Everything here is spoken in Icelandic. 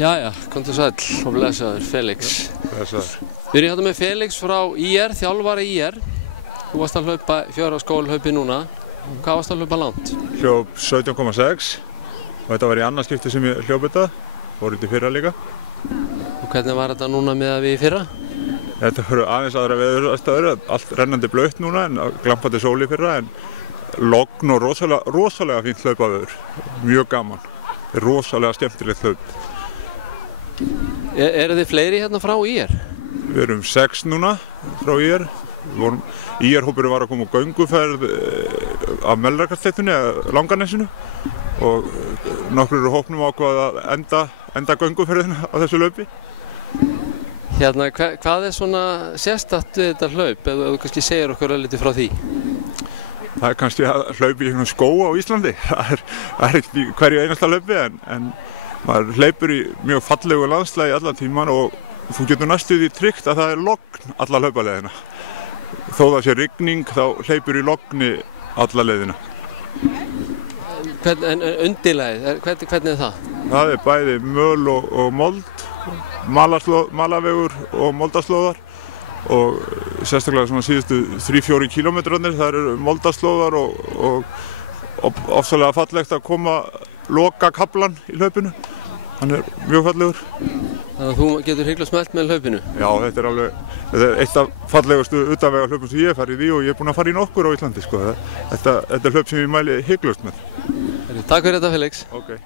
Jæja, komdu sæll og blessaður, Felix. Blessaður. Við erum hérna með Felix frá IR, þjálfari IR. Þú varst að hlaupa 4 skólahlaupi núna. Hvað varst að hlaupa langt? Hljóp 17,6 og þetta var í annað skipti sem ég hljóp þetta. Fór út í fyrra líka. Og hvernig var þetta núna miðað við í fyrra? Þetta voru aðeins aðra veðuraðstæður, allt rennandi blautt núna en glampandi sól í fyrra en logn og rosalega fínt hlaupaveður. Mjög gaman. Rosalega skemmtilegt hlaup. Eru þið fleiri hérna frá IR? Við erum 6 núna frá IR. IR-hópurinn var að koma á gönguferð af Melrakarsteytunni, Langanessinu og nokkur eru hópnum ákvað að enda gönguferðina á þessu hlaupi. Hérna, hvað er svona sérstakt við þetta hlaup, ef þú kannski segir okkur örlítið frá því? Það er kannski að hlaupa í skóga á Íslandi. Það er ekki hverju einasta hlaupi en maður hleypur í mjög fallegu landslagi allan tíman og þú getur næstuð í tryggt að það er logn alla hlaupaleiðina. Þó það sé rigning þá hleypur í logni alla leiðina. En undirlagið, hvernig er það? Það er bæði möl og mold, malavegur og moldaslóðar og sérstaklega svona síðustu 3-4 kílómetrarnir þar eru moldaslóðar og ofsalega fallegt að koma loka kaflan í hlaupinu. Hann er mjög fallegur. Þannig að þú getur hygglilega smellt með hlaupinu? Já, þetta er eitt af fallegustu utanvega hlaupum sem ég hef farið í og ég er búinn að fara í nokkur á Íslandi. Þetta er hlaup sem ég mæli hygglust með. Takk fyrir þetta, Felix. Okay.